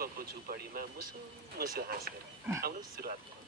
गरिबको झुपडीमा मुसु मुसु हाँसेर आउनु सुरुवात भयो।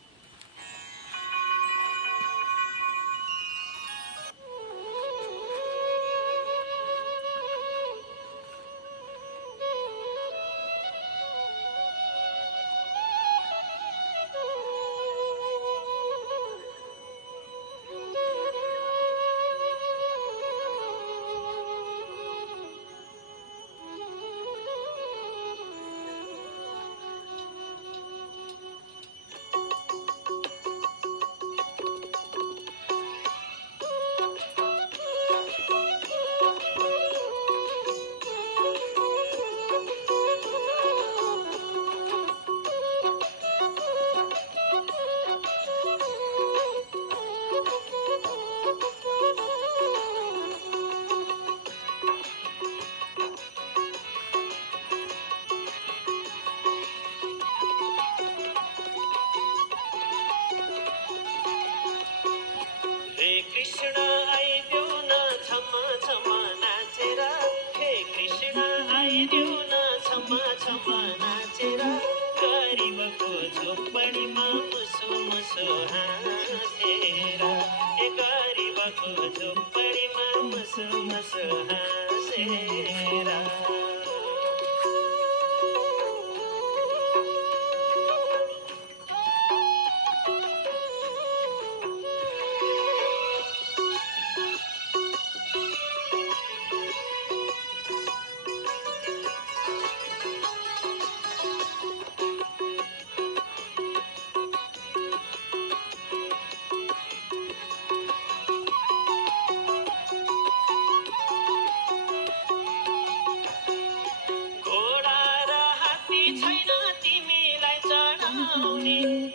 कृष्ण आइदेऊ न क्षमा क्षमा नाचेर, हे कृष्ण आइदेऊ न क्षमा क्षमा नाचेर, गरिबको झोपडीमा मुसु मुसु हाँसेर, हे गरिबको झोपडीमा मुसु मुसु हाँसेर।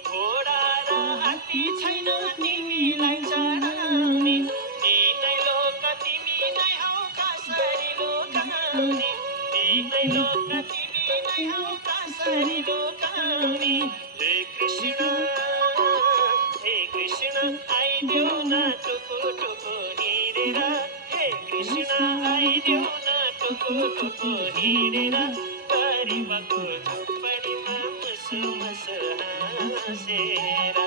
घोडा र हात्ती छैन तिमीलाई चढाउने, तिनै लोक तिमी नै हौ कसरी लोकाउने, तिनै लोक तिमी नै हौ कसरी लोकाउने। हे कृष्ण आइदेऊ न टुकु टुकु हिँडेर, हे कृष्ण आइदेऊ न टुकु टुकु हिँडेर, गरिबको झोपडीमा मुसु मुसु हाँसेर,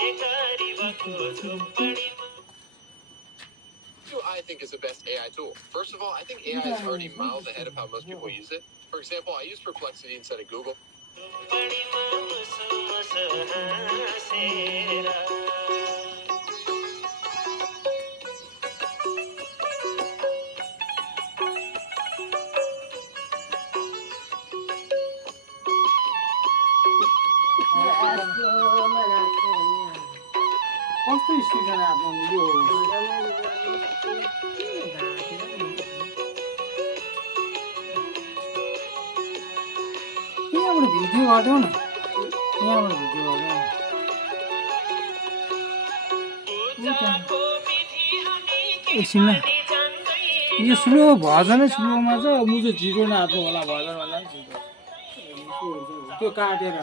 हे गरिबको झोपडीमा। I think is the best AI tool. First of all, I think AI is already miles ahead of how most people use it. For example, I use Perplexity instead of Google. झोपडीमा मुसु मुसु हाँसेर। कस्तो station आफ्नो यो यहाँबाट video गरिदेऊ न, यहाँबाट video गरिदेऊ न एकछिन ल। यो स्लो भजनै स्लोमा छ, म चाहिँ 0 नाच्नु होला भजन भन्दा पनि 0 त्यो काटेर